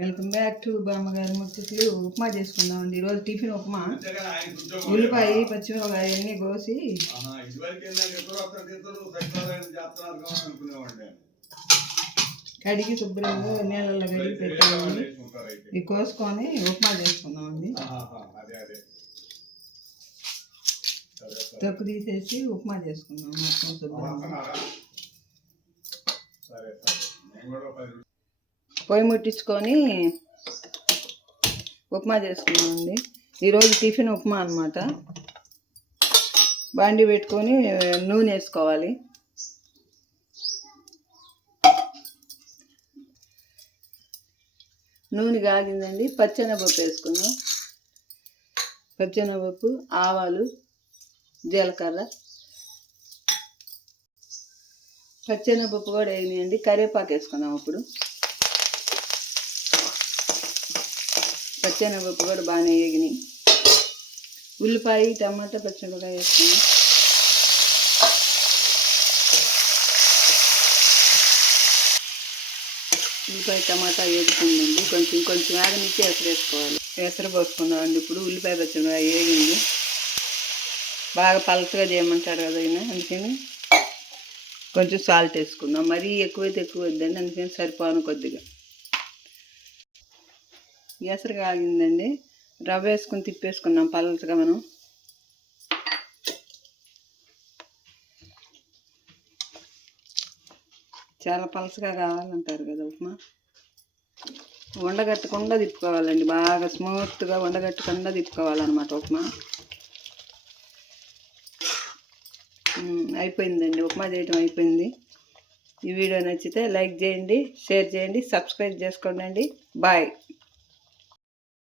Welcome back to బామ్మగారి ముచ్చట్లు. ఉప్మా చేసుకుందామండి. ఈరోజు టిఫిన్ ఉప్మా. ఉల్లిపాయ పచ్చిమిరపకాయ అన్నీ కోసి కడిగి శుభ్రంగా నీళ్ళల్లో కడిగి పెట్టామండి. ఇవి కోసుకొని ఉప్మా చేసుకుందామండి. తొక్కు తీసేసి ఉప్మా చేసుకుందాం మొత్తం శుభ్రంగా. పొయ్యి ముట్టించుకొని ఉప్మా చేసుకున్నామండి. ఈరోజు టిఫిన్ ఉప్మా అన్నమాట. బాండి పెట్టుకొని నూనె వేసుకోవాలి. నూనె కాగిందండి. పచ్చెనగపప్పు వేసుకుందాం. పచ్చెనగపప్పు, ఆవాలు, జీలకర్ర. పచ్చెనగపప్పు కూడా వేయండి. కరివేపాకు వేసుకుందాం. ఇప్పుడు పచ్చెనగపప్పు కూడా బాగానే వేగినాయి. ఉల్లిపాయ, టమాటా, పచ్చిమిరపకాయ వేసుకున్నాం. ఉల్లిపాయ టమాటా వేసుకుందండి. కొంచెం వేగనిచ్చి ఎసరు వేసుకోవాలి. ఎసరు పోసుకుందామండి. ఇప్పుడు ఉల్లిపాయ పచ్చిమిరపకాయ వేగింది. బాగా పలచగా చేయమంటాడు కదా అయినా, అందుకని కొంచెం సాల్ట్ వేసుకుందాం. మరీ ఎక్కువైతే ఎక్కువ వద్దండి, అందుకని సరిపోను కొద్దిగా. ఎసరు కాగిందండి. రవ్వ వేసుకొని తిప్పేసుకున్నాం పలచగా. మనం చాలా పలచగా కావాలంటారు కదా ఉప్మా. ఉండగట్టకుండా తిప్పుకోవాలండి. బాగా స్మూత్గా ఉండగట్టకుండా తిప్పుకోవాలన్నమాట ఉప్మా. అయిపోయిందండి. ఉప్మా చేయటం అయిపోయింది. ఈ వీడియో నచ్చితే లైక్ చేయండి, షేర్ చేయండి, సబ్స్క్రైబ్ చేసుకోండి. బాయ్.